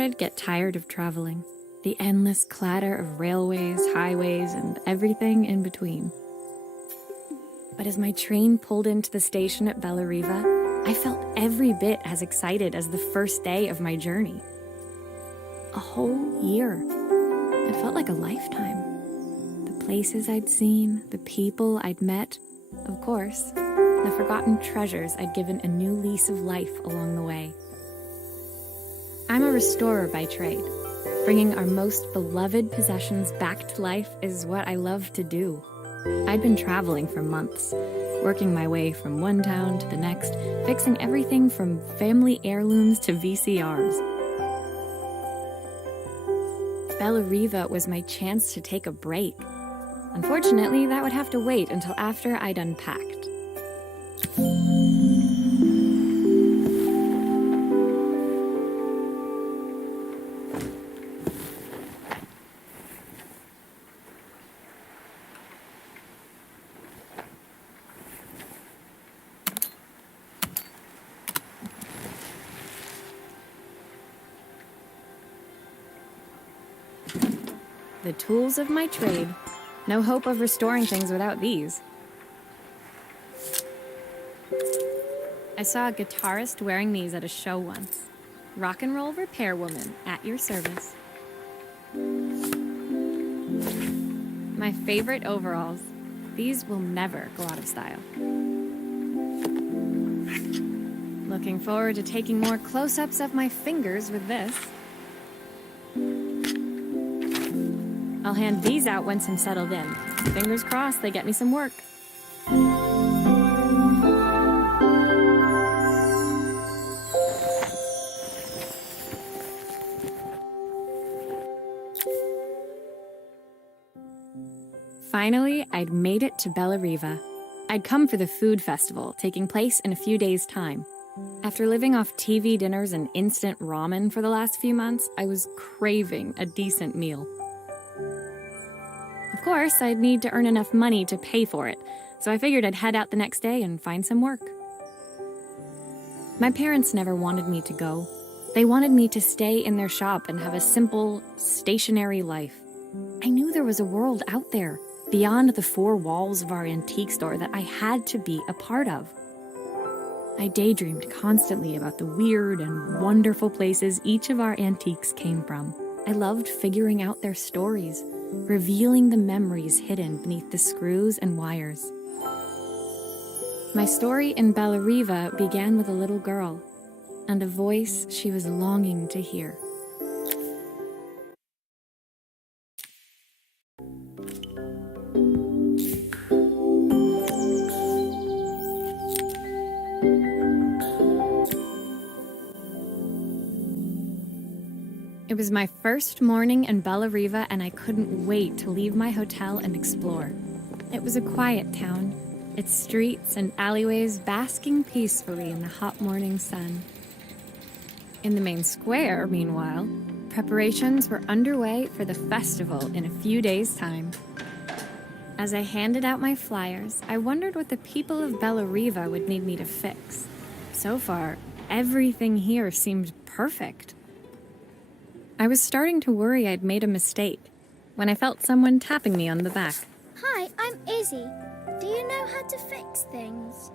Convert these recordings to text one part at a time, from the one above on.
thought I'd get tired of traveling. The endless clatter of railways, highways, and everything in between. But as my train pulled into the station at Bellariva, I felt every bit as excited as the first day of my journey. A whole year. It felt like a lifetime. The places I'd seen, the people I'd met, of course, the forgotten treasures I'd given a new lease of life along the way. I'm a restorer by trade. Bringing our most beloved possessions back to life is what I love to do. I'd been traveling for months, working my way from one town to the next, fixing everything from family heirlooms to VCRs. Bellariva was my chance to take a break. Unfortunately, that would have to wait until after I'd unpacked. The tools of my trade. No hope of restoring things without these. I saw a guitarist wearing these at a show once. Rock and roll repair woman, at your service. My favorite overalls. These will never go out of style. Looking forward to taking more close-ups of my fingers with this. I'll hand these out once I'm settled in. Fingers crossed they get me some work. Finally, I'd made it to Bellariva. I'd come for the food festival, taking place in a few days' time. After living off TV dinners and instant ramen for the last few months, I was craving a decent meal. Of course, I'd need to earn enough money to pay for it, so I figured I'd head out the next day and find some work. My parents never wanted me to go. They wanted me to stay in their shop and have a simple, stationary life. I knew there was a world out there, beyond the four walls of our antique store, that I had to be a part of. I daydreamed constantly about the weird and wonderful places each of our antiques came from. I loved figuring out their stories, revealing the memories hidden beneath the screws and wires. My story in Bellariva began with a little girl, and a voice she was longing to hear. It was my first morning in Bellariva, and I couldn't wait to leave my hotel and explore. It was a quiet town, its streets and alleyways basking peacefully in the hot morning sun. In the main square, meanwhile, preparations were underway for the festival in a few days' time. As I handed out my flyers, I wondered what the people of Bellariva would need me to fix. So far, everything here seemed perfect. I was starting to worry I'd made a mistake when I felt someone tapping me on the back. Hi, I'm Izzy. Do you know how to fix things?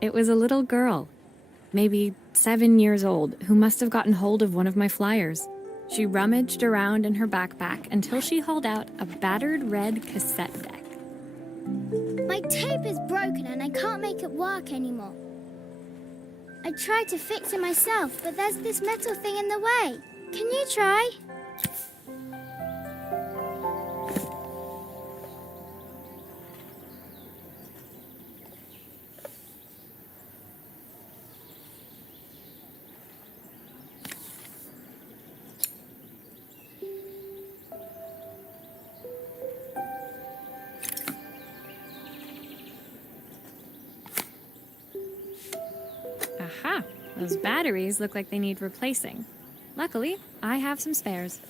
It was a little girl, maybe 7 years old, who must have gotten hold of one of my flyers. She rummaged around in her backpack until she hauled out a battered red cassette deck. My tape is broken and I can't make it work anymore. I tried to fix it myself, but there's this metal thing in the way. Can you try? Aha! Those batteries look like they need replacing. Luckily, I have some spares.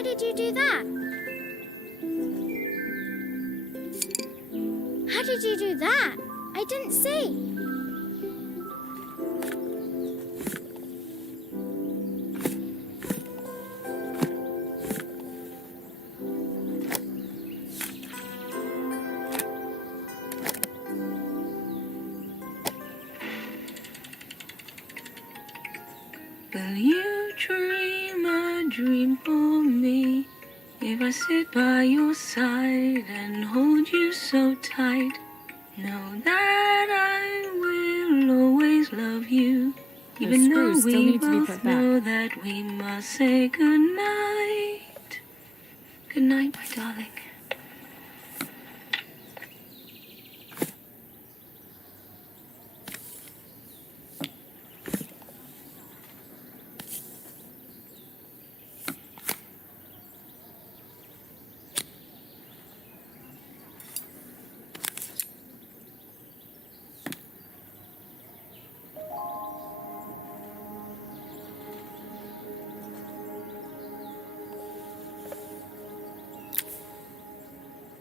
Why did you do that? How did you do that? I didn't see. Will you dream a dream for me? If I sit by your side and hold you so tight, know that I will always love you. Even though screws still we need to be both put know back. that we must say goodnight. Good night, my darling.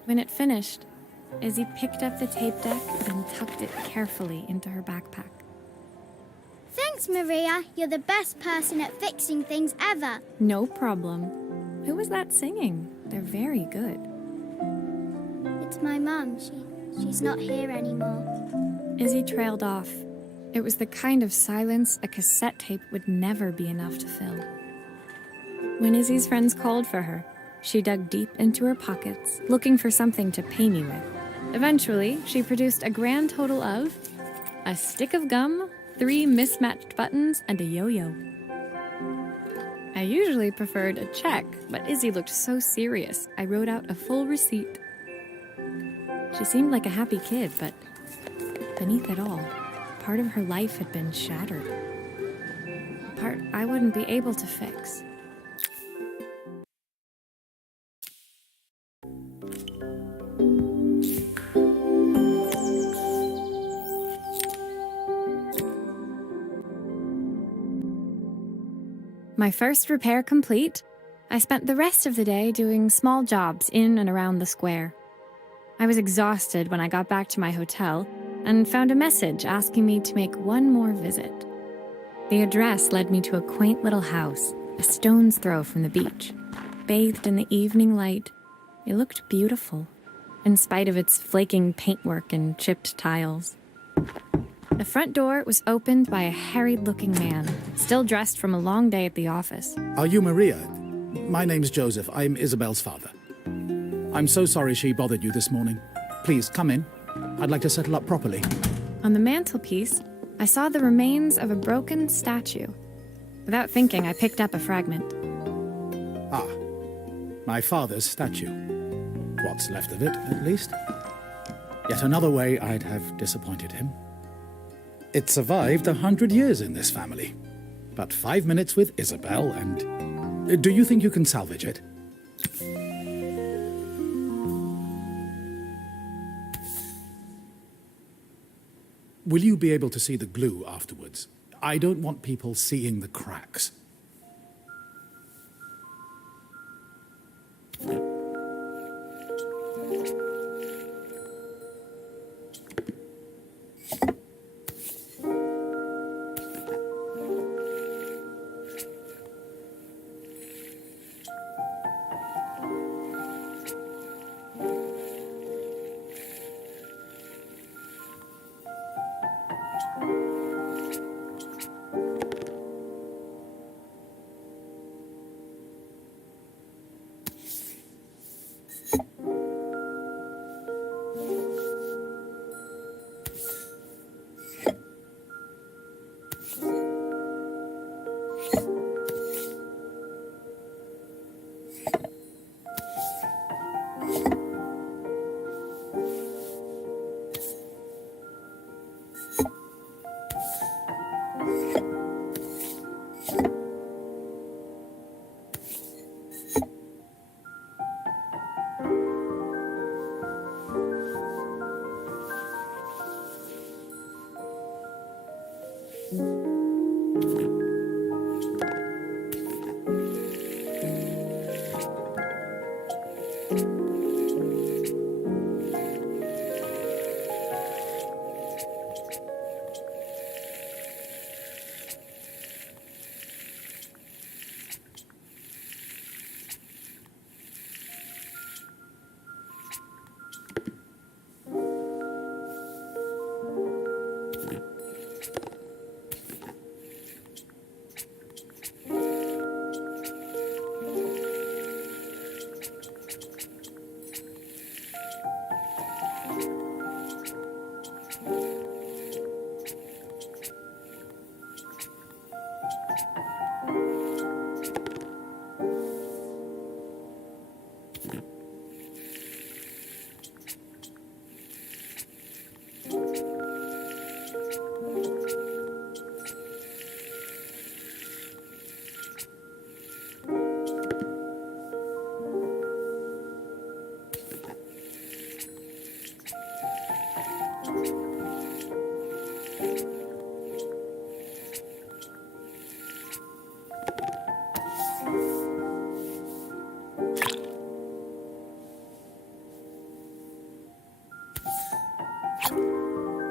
When it finished, Izzy picked up the tape deck and tucked it carefully into her backpack. Thanks, Maria. You're the best person at fixing things ever. No problem. Who was that singing? They're very good. It's my mum. She's not here anymore. Izzy trailed off. It was the kind of silence a cassette tape would never be enough to fill. When Izzy's friends called for her, she dug deep into her pockets, looking for something to pay me with. Eventually, she produced a grand total of a stick of gum, 3 mismatched buttons, and a yo-yo. I usually preferred a check, but Izzy looked so serious, I wrote out a full receipt. She seemed like a happy kid, but beneath it all, part of her life had been shattered. A part I wouldn't be able to fix. My first repair complete, I spent the rest of the day doing small jobs in and around the square. I was exhausted when I got back to my hotel and found a message asking me to make one more visit. The address led me to a quaint little house, a stone's throw from the beach. Bathed in the evening light, it looked beautiful, in spite of its flaking paintwork and chipped tiles. The front door was opened by a harried-looking man, still dressed from a long day at the office. Are you Maria? My name's Joseph. I'm Isabel's father. I'm so sorry she bothered you this morning. Please, come in. I'd like to settle up properly. On the mantelpiece, I saw the remains of a broken statue. Without thinking, I picked up a fragment. Ah, my father's statue. What's left of it, at least. Yet another way I'd have disappointed him. It survived 100 years in this family. But 5 minutes with Isabel and... Do you think you can salvage it? Will you be able to see the glue afterwards? I don't want people seeing the cracks.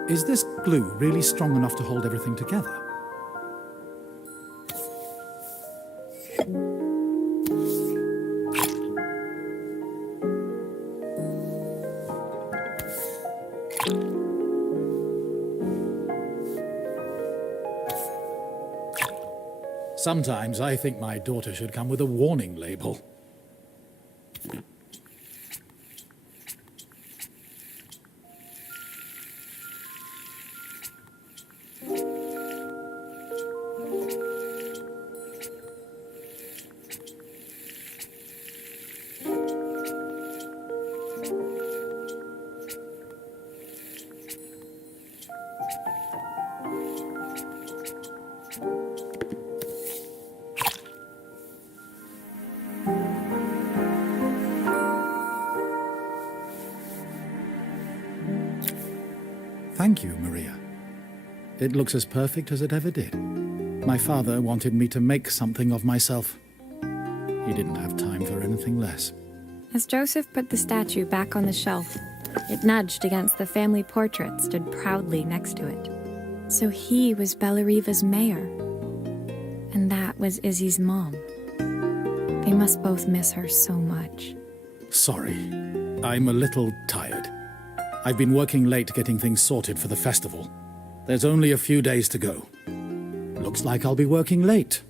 Is this glue really strong enough to hold everything together? Sometimes I think my daughter should come with a warning label. Thank you, Maria. It looks as perfect as it ever did. My father wanted me to make something of myself. He didn't have time for anything less. As Joseph put the statue back on the shelf, it nudged against the family portrait stood proudly next to it. So he was Bellariva's mayor. And that was Izzy's mom. They must both miss her so much. Sorry, I'm a little tired. I've been working late getting things sorted for the festival. There's only a few days to go. Looks like I'll be working late.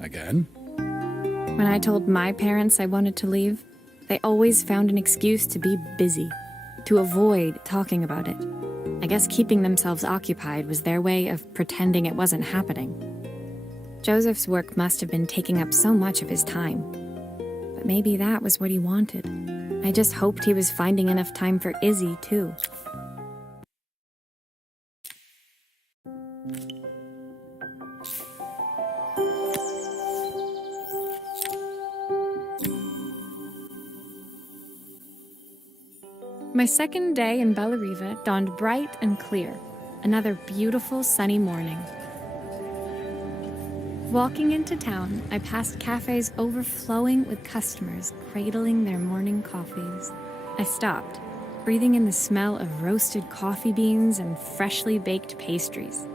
Again? When I told my parents I wanted to leave, they always found an excuse to be busy, to avoid talking about it. I guess keeping themselves occupied was their way of pretending it wasn't happening. Joseph's work must have been taking up so much of his time. But maybe that was what he wanted. I just hoped he was finding enough time for Izzy, too. My second day in Bellariva dawned bright and clear. Another beautiful sunny morning. Walking into town, I passed cafes overflowing with customers cradling their morning coffees. I stopped, breathing in the smell of roasted coffee beans and freshly baked pastries.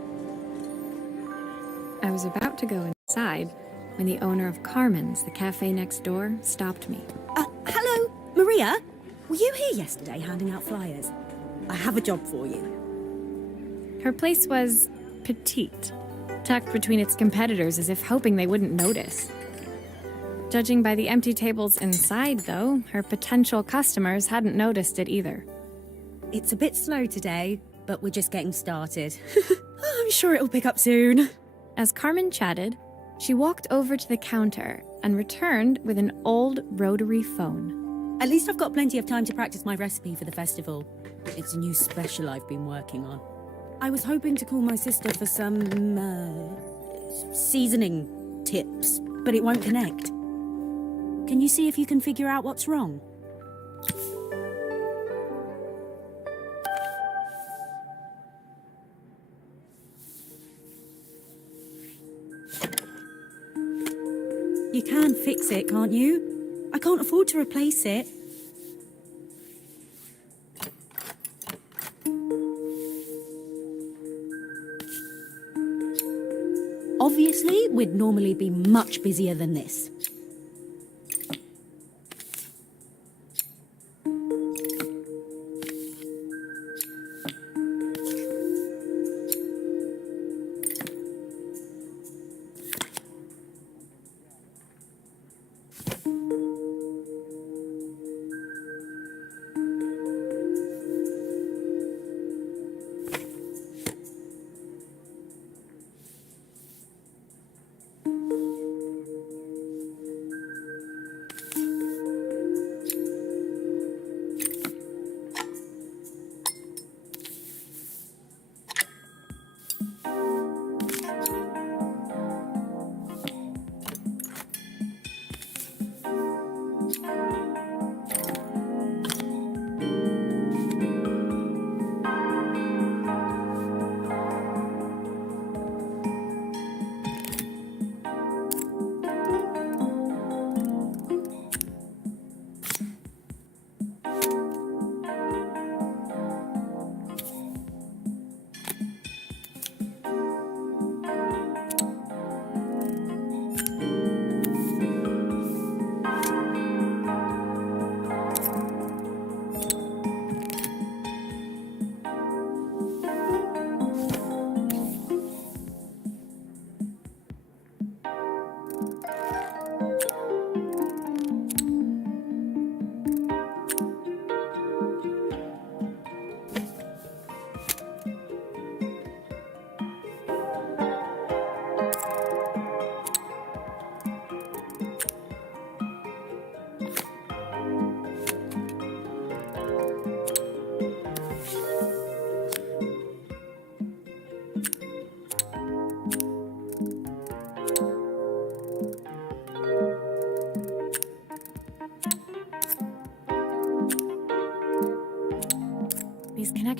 I was about to go inside when the owner of Carmen's, the cafe next door, stopped me. Hello, Maria? Were you here yesterday handing out flyers? I have a job for you. Her place was petite, tucked between its competitors as if hoping they wouldn't notice. Judging by the empty tables inside, though, her potential customers hadn't noticed it either. It's a bit slow today, but we're just getting started. I'm sure it'll pick up soon. As Carmen chatted, she walked over to the counter and returned with an old rotary phone. At least I've got plenty of time to practice my recipe for the festival. It's a new special I've been working on. I was hoping to call my sister for some, seasoning tips, but it won't connect. Can you see if you can figure out what's wrong? You can fix it, can't you? I can't afford to replace it. Obviously, we'd normally be much busier than this.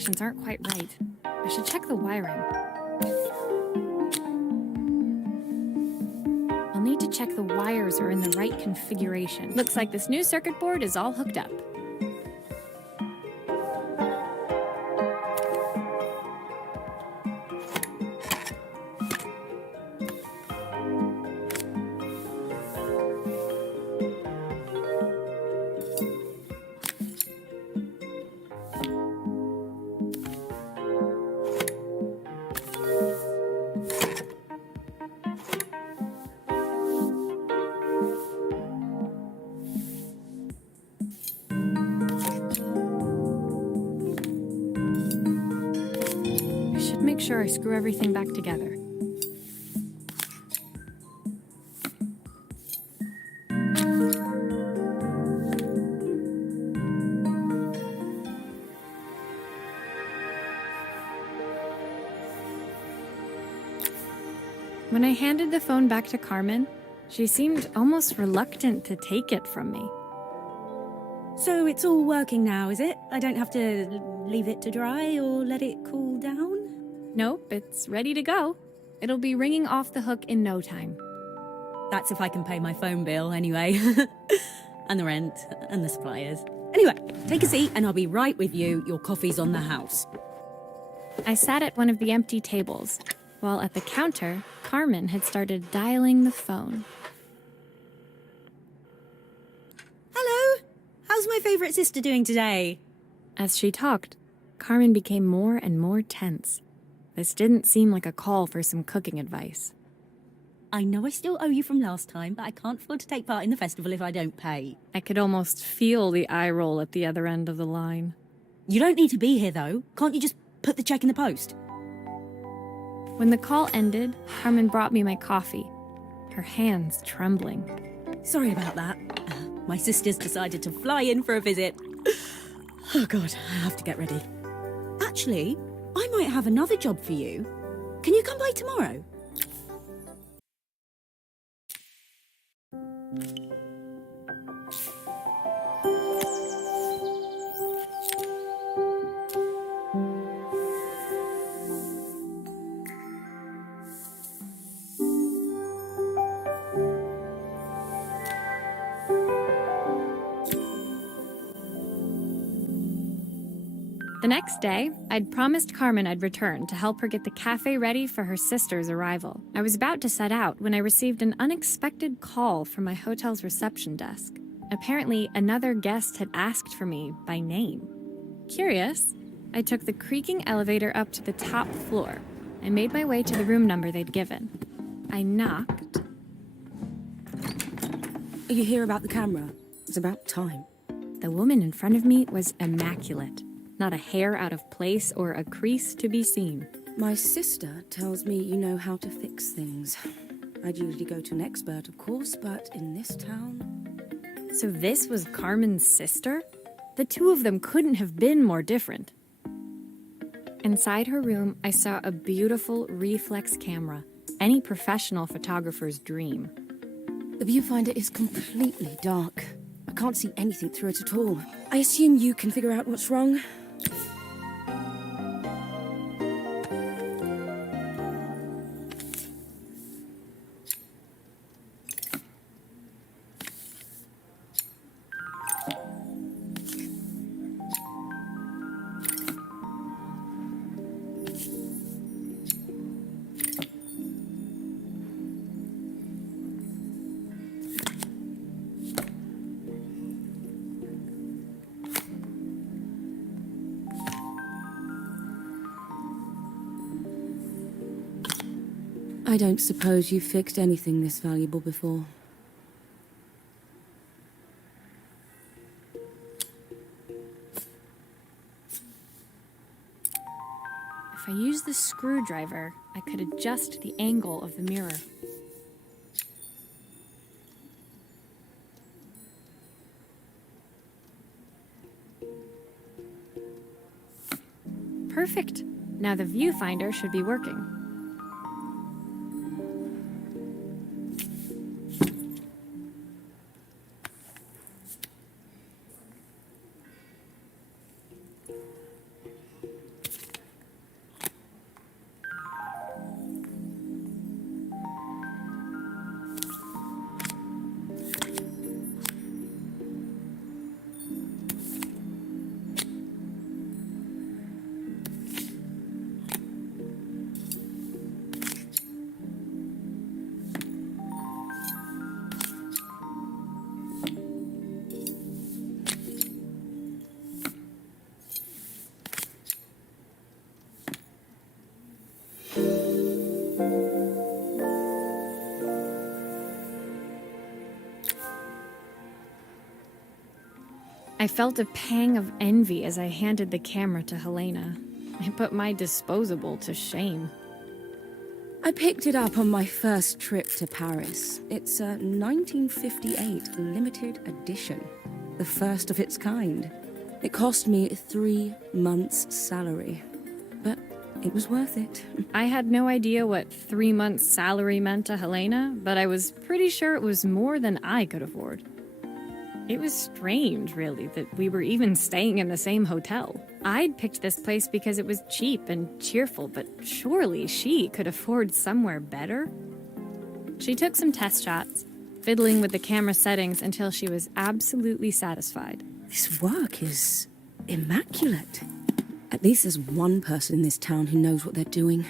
connections aren't quite right. I should check the wiring. I'll need to check the wires are in the right configuration. Looks like this new circuit board is all hooked up. Make sure I screw everything back together. When I handed the phone back to Carmen, she seemed almost reluctant to take it from me. So it's all working now, is it? I don't have to leave it to dry or let it cool down? Nope, it's ready to go. It'll be ringing off the hook in no time. That's if I can pay my phone bill anyway. And the rent, and the suppliers. Anyway, take a seat and I'll be right with you. Your coffee's on the house. I sat at one of the empty tables, while at the counter, Carmen had started dialing the phone. Hello? How's my favourite sister doing today? As she talked, Carmen became more and more tense. This didn't seem like a call for some cooking advice. I know I still owe you from last time, but I can't afford to take part in the festival if I don't pay. I could almost feel the eye roll at the other end of the line. You don't need to be here, though. Can't you just put the check in the post? When the call ended, Carmen brought me my coffee, her hands trembling. Sorry about that. My sister's decided to fly in for a visit. Oh, God, I have to get ready. Actually, I might have another job for you. Can you come by tomorrow? The next day, I'd promised Carmen I'd return to help her get the cafe ready for her sister's arrival. I was about to set out when I received an unexpected call from my hotel's reception desk. Apparently, another guest had asked for me by name. Curious, I took the creaking elevator up to the top floor and made my way to the room number they'd given. I knocked. Are you here about the camera? It's about time. The woman in front of me was immaculate. Not a hair out of place or a crease to be seen. My sister tells me you know how to fix things. I'd usually go to an expert, of course, but in this town... So this was Carmen's sister? The two of them couldn't have been more different. Inside her room, I saw a beautiful reflex camera, any professional photographer's dream. The viewfinder is completely dark. I can't see anything through it at all. I assume you can figure out what's wrong. I don't suppose you've fixed anything this valuable before. If I use the screwdriver, I could adjust the angle of the mirror. Perfect. Now the viewfinder should be working. I felt a pang of envy as I handed the camera to Helena. I put my disposable to shame. I picked it up on my first trip to Paris. It's a 1958 limited edition, the first of its kind. It cost me 3 months' salary, but it was worth it. I had no idea what 3 months' salary meant to Helena, but I was pretty sure it was more than I could afford. It was strange, really, that we were even staying in the same hotel. I'd picked this place because it was cheap and cheerful, but surely she could afford somewhere better? She took some test shots, fiddling with the camera settings until she was absolutely satisfied. This work is immaculate. At least there's one person in this town who knows what they're doing.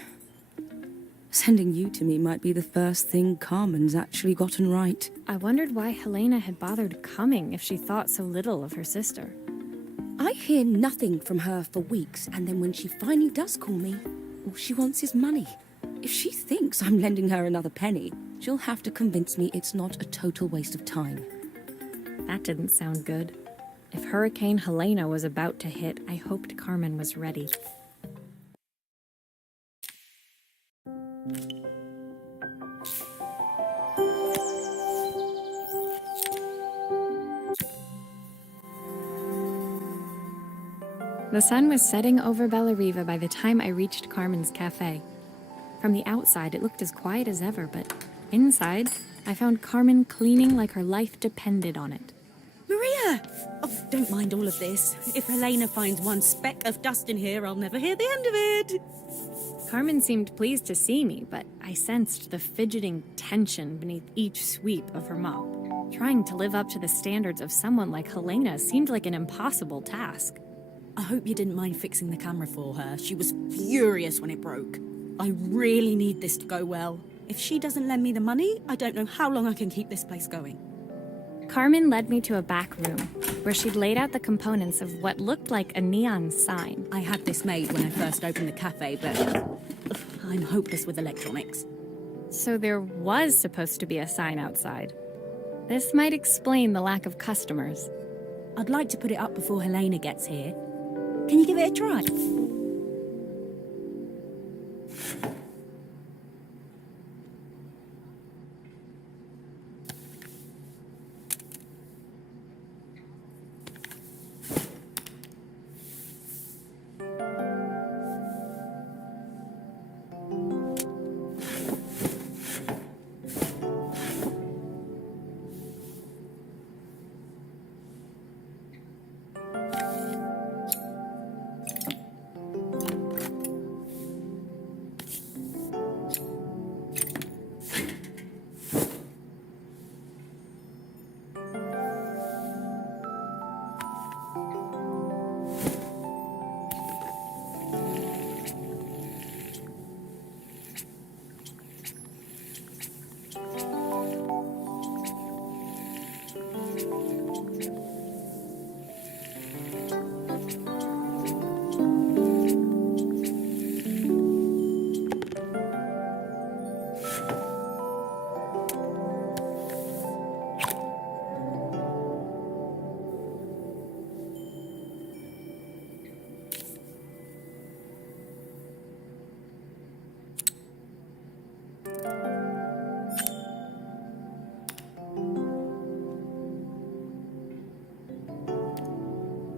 Sending you to me might be the first thing Carmen's actually gotten right. I wondered why Helena had bothered coming if she thought so little of her sister. I hear nothing from her for weeks, and then when she finally does call me, all she wants is money. If she thinks I'm lending her another penny, she'll have to convince me it's not a total waste of time. That didn't sound good. If Hurricane Helena was about to hit, I hoped Carmen was ready. The sun was setting over Bellariva by the time I reached Carmen's cafe. From the outside, it looked as quiet as ever, but inside, I found Carmen cleaning like her life depended on it. Maria! Oh, don't mind all of this. If Helena finds one speck of dust in here, I'll never hear the end of it. Carmen seemed pleased to see me, but I sensed the fidgeting tension beneath each sweep of her mop. Trying to live up to the standards of someone like Helena seemed like an impossible task. I hope you didn't mind fixing the camera for her. She was furious when it broke. I really need this to go well. If she doesn't lend me the money, I don't know how long I can keep this place going. Carmen led me to a back room, where she'd laid out the components of what looked like a neon sign. I had this made when I first opened the cafe, but I'm hopeless with electronics. So there was supposed to be a sign outside. This might explain the lack of customers. I'd like to put it up before Helena gets here. Can you give it a try?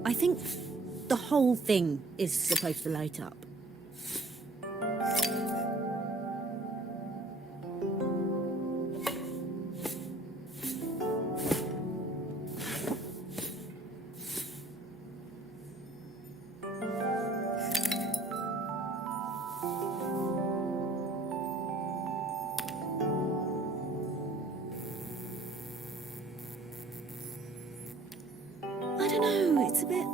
I think the whole thing is supposed to light up. I don't know, it's a bit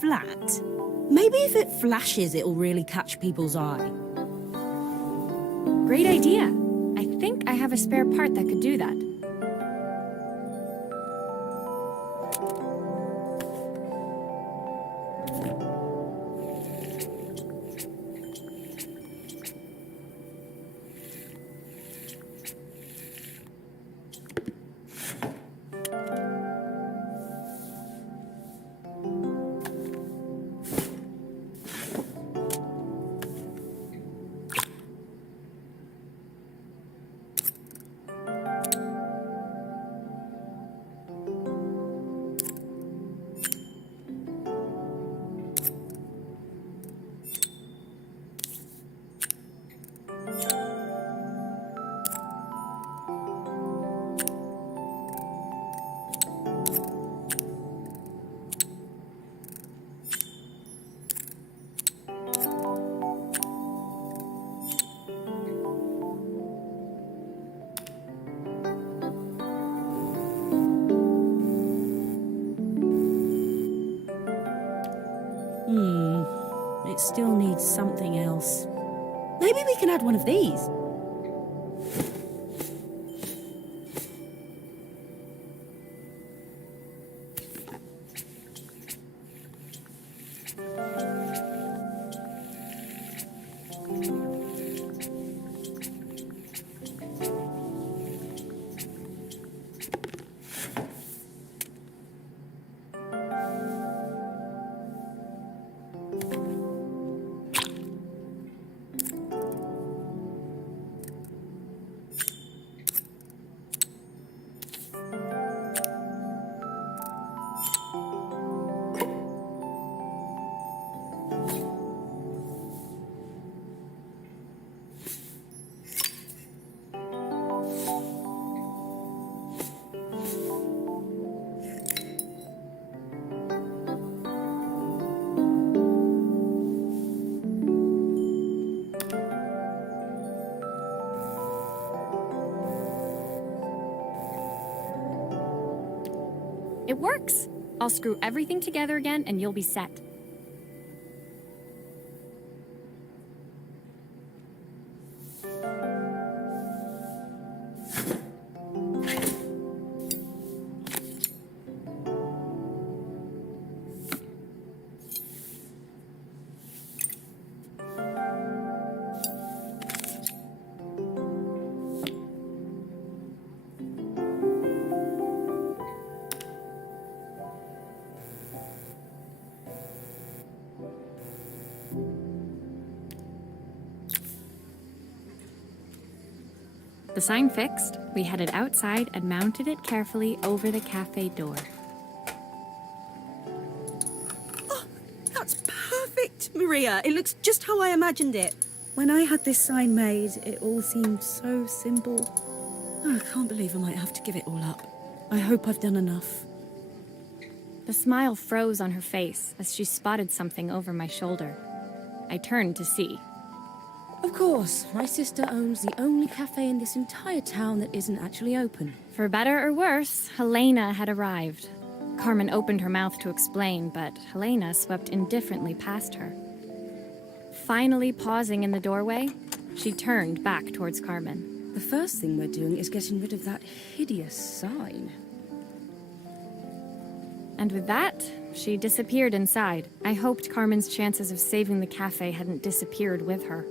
flat. Maybe if it flashes, it'll really catch people's eye. Great idea. I think I have a spare part that could do that. still need something else. Maybe we can add one of these. It works! I'll screw everything together again and you'll be set. The sign fixed, we headed outside and mounted it carefully over the cafe door. Oh, that's perfect, Maria. It looks just how I imagined it. When I had this sign made, it all seemed so simple. Oh, I can't believe I might have to give it all up. I hope I've done enough. The smile froze on her face as she spotted something over my shoulder. I turned to see. Of course, my sister owns the only cafe in this entire town that isn't actually open. For better or worse, Helena had arrived. Carmen opened her mouth to explain, but Helena swept indifferently past her. Finally pausing in the doorway, she turned back towards Carmen. The first thing we're doing is getting rid of that hideous sign. And with that, she disappeared inside. I hoped Carmen's chances of saving the cafe hadn't disappeared with her.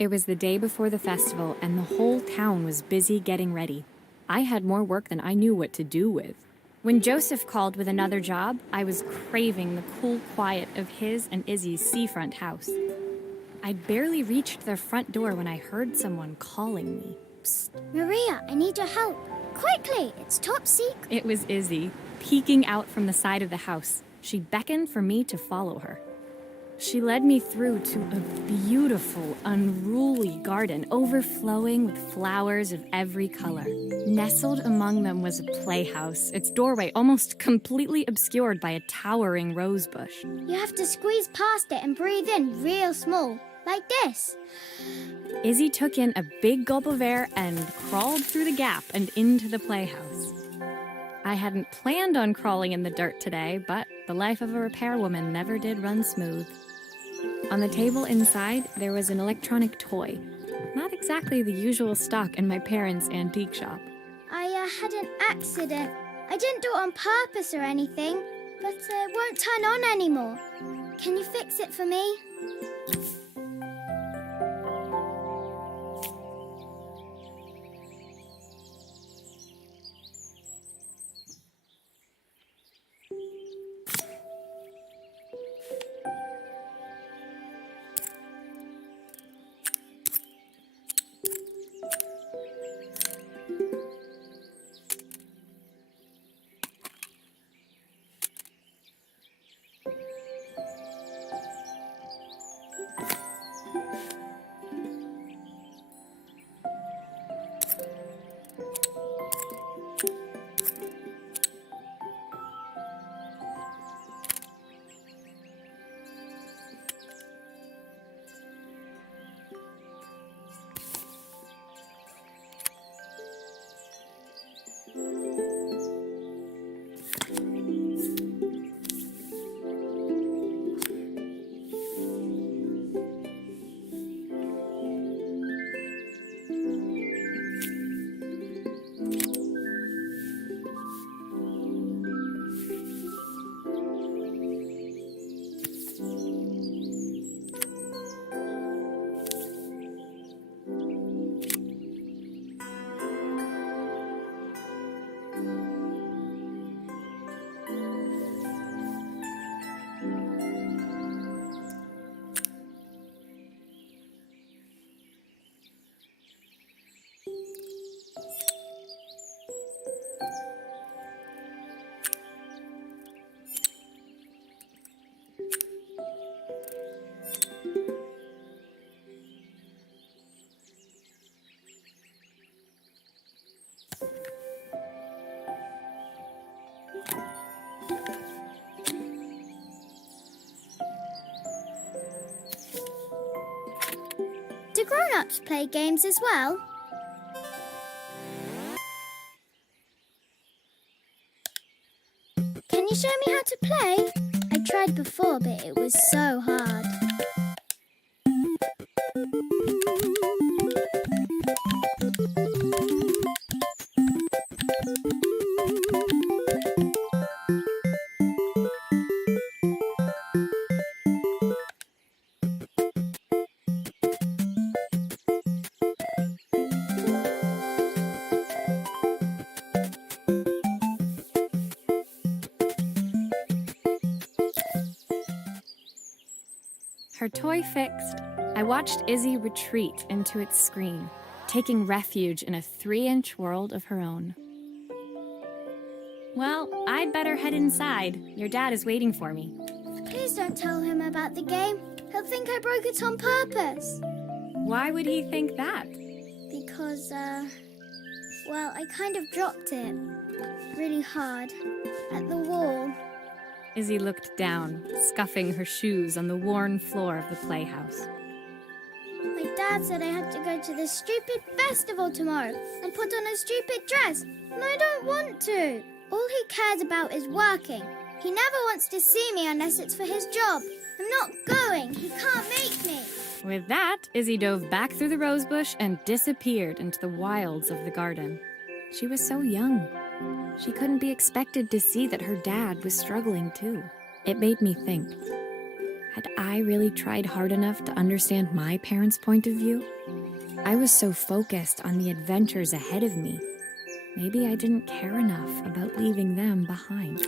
It was the day before the festival, and the whole town was busy getting ready. I had more work than I knew what to do with. When Joseph called with another job, I was craving the cool quiet of his and Izzy's seafront house. I'd barely reached their front door when I heard someone calling me. Psst. Maria, I need your help. Quickly, it's top secret. It was Izzy, peeking out from the side of the house. She beckoned for me to follow her. She led me through to a beautiful, unruly garden overflowing with flowers of every color. Nestled among them was a playhouse, its doorway almost completely obscured by a towering rose bush. You have to squeeze past it and breathe in real small, like this. Izzy took in a big gulp of air and crawled through the gap and into the playhouse. I hadn't planned on crawling in the dirt today, but the life of a repairwoman never did run smooth. On the table inside, there was an electronic toy. Not exactly the usual stock in my parents' antique shop. I had an accident. I didn't do it on purpose or anything, but it won't turn on anymore. Can you fix it for me? grown-ups play games as well? Can you show me how to play? I tried before, but it was so hard. Her toy fixed, I watched Izzy retreat into its screen, taking refuge in a 3-inch world of her own. Well, I'd better head inside. Your dad is waiting for me. Please don't tell him about the game. He'll think I broke it on purpose. Why would he think that? Because, well, I kind of dropped it really hard at the wall. Izzy looked down, scuffing her shoes on the worn floor of the playhouse. My dad said I had to go to this stupid festival tomorrow and put on a stupid dress, and I don't want to. All he cares about is working. He never wants to see me unless it's for his job. I'm not going. He can't make me. With that, Izzy dove back through the rosebush and disappeared into the wilds of the garden. She was so young. She couldn't be expected to see that her dad was struggling too. It made me think. Had I really tried hard enough to understand my parents' point of view? I was so focused on the adventures ahead of me. Maybe I didn't care enough about leaving them behind.